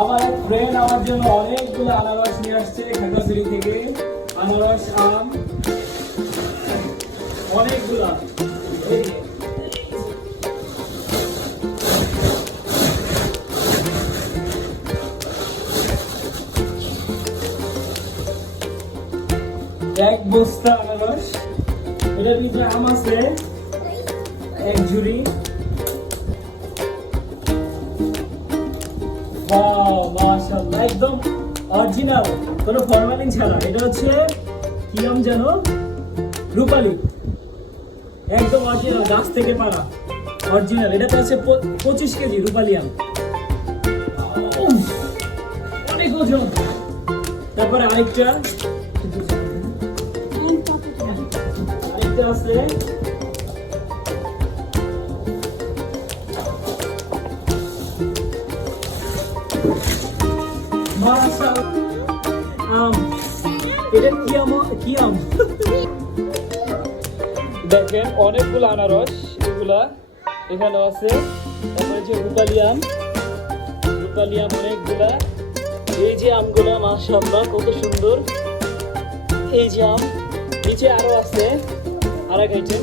আমার এক ফ্রেন্ড আমার জন্য অনেকগুলো আনারস নিয়ে আসছে খাগড়াছড়ি থেকে। আনারস, আম, অনেকগুলা। এই যে। এক বস্তা আনারস, এটার ভিতরে আম আছে এক ঝুড়ি। মাশাআল্লাহ, একদম অরিজিনাল, কোনো ফরমালিন ছাড়া। এটা হচ্ছে কি আম যেন, রূপালী, একদম অরিজিনাল, গাছ থেকে পাড়া অরিজিনাল। এটা তো আছে 25 কেজি রূপালী আম, অনেক ওজন। তারপরে আরেকটা আছে আম, এটা কি আম, কি আম? দেখেন অনেকগুলো আনারস, এগুলা এখানে আছে। তারপরে যে রূপালী আম, রূপালী আম অনেকগুলা। এই যে আমগুলা মাশাআল্লাহ কত সুন্দর। এই যে আম, নিচে আরো আছে আরেক আইটেম।